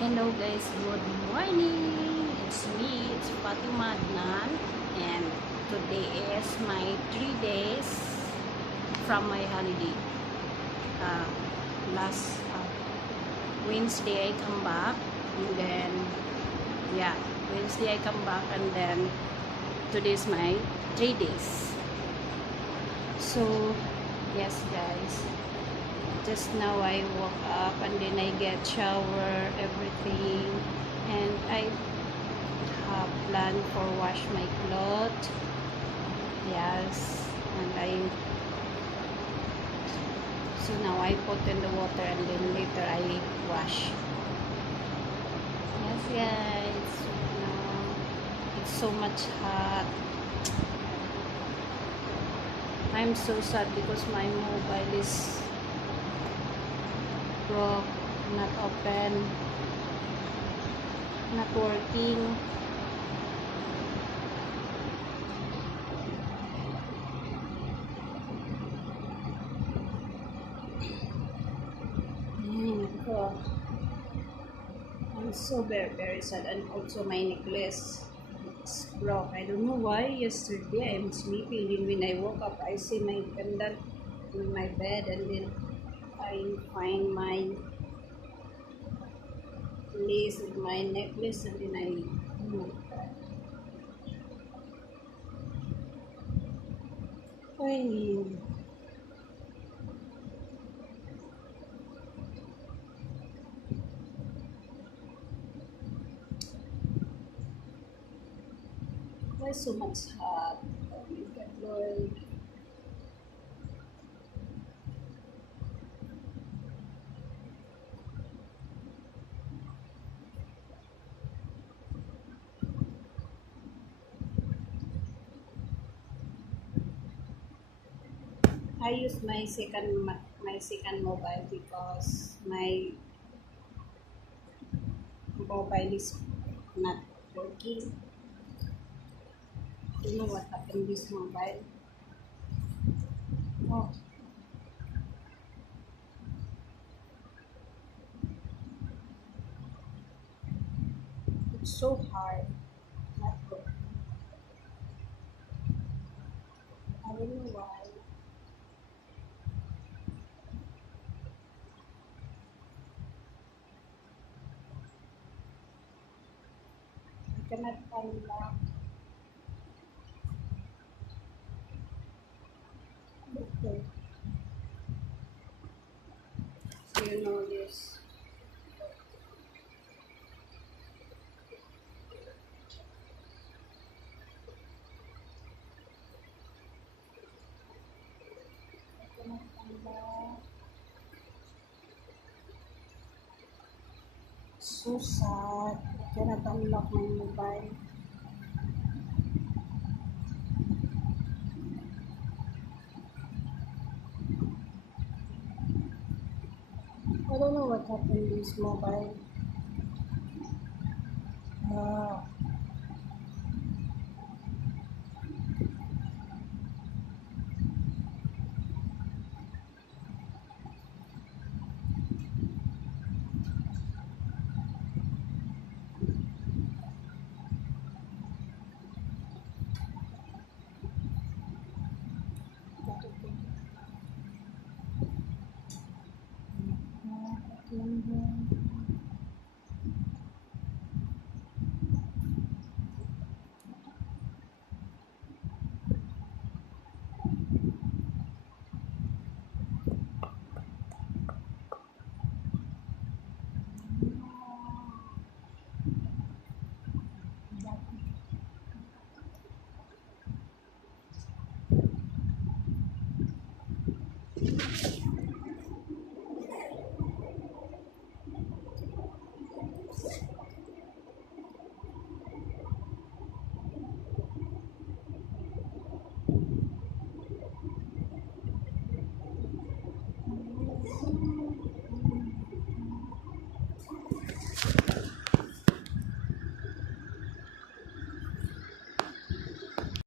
Hello guys, good morning. It's me, it's Fatima Adnan, and today is my 3 days from my holiday. Uh, last Wednesday I come back, and then Wednesday I come back, and then today is my 3 days. So yes guys, just now I woke up and then I get shower, everything, and I have planned for wash my clothes. Yes, and so now I put in the water and then later I wash. Yes guys, now it's so much hot. I'm so sad because my mobile is broke, not open, not working. Oh, I'm so very sad, and also my necklace, it's broke. I don't know why. Yesterday I'm sleeping, and when I woke up I see my pendant in my bed, and then I find my lace with my necklace, and then oh my god. Ay, why so much hot? Oh my god, Lord. I use my second mobile because my mobile is not working. I don't know what happened this mobile. Oh, it's so hard. Not good. I don't know why. I cannot unlock. Okay. So you know this. I cannot unlock. So sad. I cannot unlock my mobile. I don't know what happened this mobile.